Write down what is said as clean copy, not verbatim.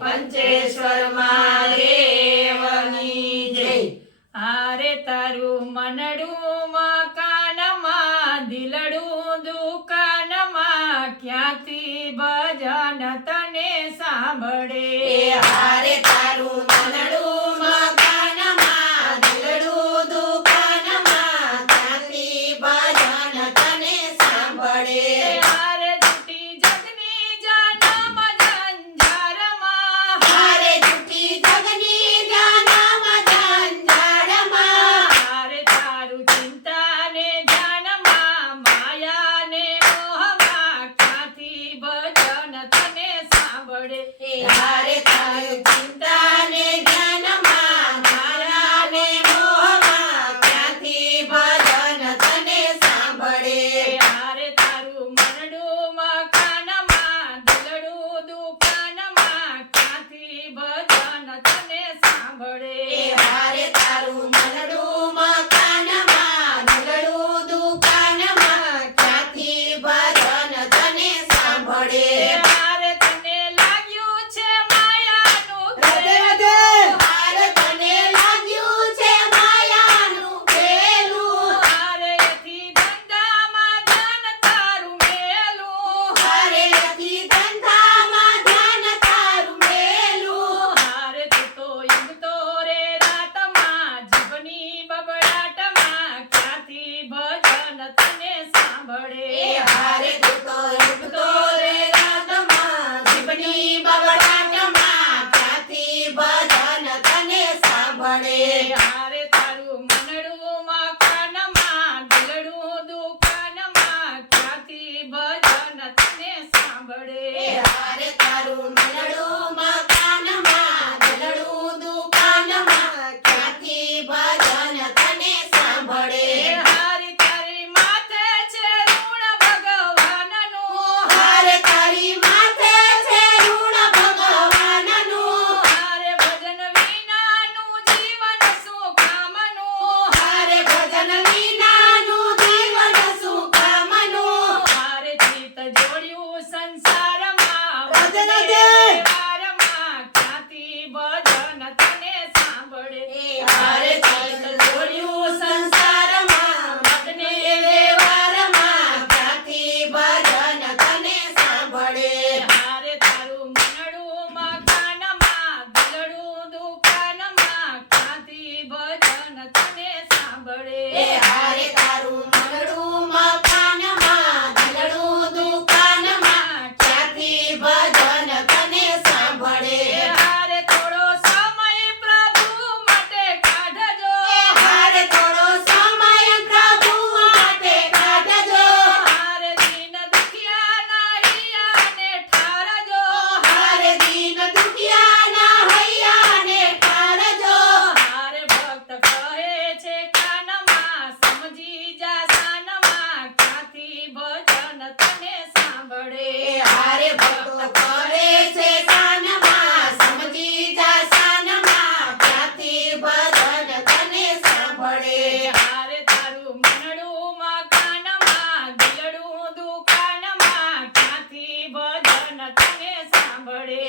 પંચેશ્વર મહાદેવની જય. હારે તારું મનડું મકાનમાં, દિલડું દુકાનમાં, ક્યાંથી ભજન તને સાંભળે. હારે તારું મનડું મકાનમાં, દિલડું દુકાનમાં, ક્યાંથી ભજન તને સાંભળે. હારે જૂઠી જગની જન્મ ઝંઝારમાં, હારે જૂઠી જગની જન્મ ઝંઝારમાં, હારે તારું ચિંતા ને ધ્યાનમાં, માયા ને મોહમાં, ક્યાંથી ભજન તને સાંભળે. હારે તારું ચિંતા ને જ્ઞાનમાં, માયા ને મોહમાં, ક્યાંથી ભજન તને સાંભળે. હારે તારું મનડું મકાનમાં, દિલડું દુકાનમાં, ક્યાંથી ભજન તને સાંભળે. હારે તારું મનડું મકાનમાં, દિલડું દુકાનમાં, ક્યાંથી ભજન તને સાંભળે. હારે તને લાગ્યું છે માયાનું હારે તને લાગ્યું છે માયાનું ખેલું. હારે એથી ધંધામાં ધન તારું મેલું. હારે એથી ધંધામાં ધન તારું મેલું. હારે તું તો ઊંઘતો રે રાતમાં, જીભની બબડાટમાં, ક્યાંથી ભજન તને સાંભળે. હારે તું તો ઊંઘતો રે રાતમાં, જીભની બબડાટમાં, ક્યાંથી ભજન તને સાંભળે. હારે તારું મનડું મકાનમાં, દિલડું દુકાનમાં, ક્યાંથી ભજન તને સાંભળે. હારે તારું મનડું મકાનમાં, દિલડું દુકાનમાં, ક્યાંથી ભજન તને સાંભળે. હારી તારી માથે છે ઋણ ભગવાનનું. હારે તારી માથે છે ઋણ ભગવાનનું. હારે ભજન વિનાનું જીવન શું કામનું. હારે ભજન વિનાનું જીવન શું કામનું. હારે ચિત્ત જોડ્યું સંસારમાં, ભજન વગડે દે. વ્યવહારમાં, ક્યાંથી ભજન તને સાંભળે. હારે ચિત્ત જોડ્યું સંસારમાં, મગ્ને વ્યવહારમાં, ક્યાંથી ભજન તને સાંભળે. હારે તારું મનડું મકાનમાં, દિલડું દુકાનમાં, ક્યાંથી ભજન તને સાંભળે. હારે તારું મનડું મકાનમાં, દિલડું દુકાનમાં, ક્યાંથી ભજન તને સાંભળે. હારે થોડો સમય પ્રભુ માટે કાઢજો. હારે થોડો સમય પ્રભુ માટે કાઢજો. હારે દીન દુખિયાના હૈયાને ઠારજો. હારે દીન દુખિયાના હૈયાને ઠારજો. હારે ભક્ત કહે છે કાનમાં, સમજી જા સાનમાં, ક્યાંથી ભજન તને સાંભળે. હારે ભક્ત કરે છે કાનમાં, સમજી જા સાનમાં, ક્યાંથી ભજન તને સાંભળે. હારે તારું મનડું મકાનમાં, દિલડું દુકાનમાં, ક્યાંથી ભજન તને સાંભળે.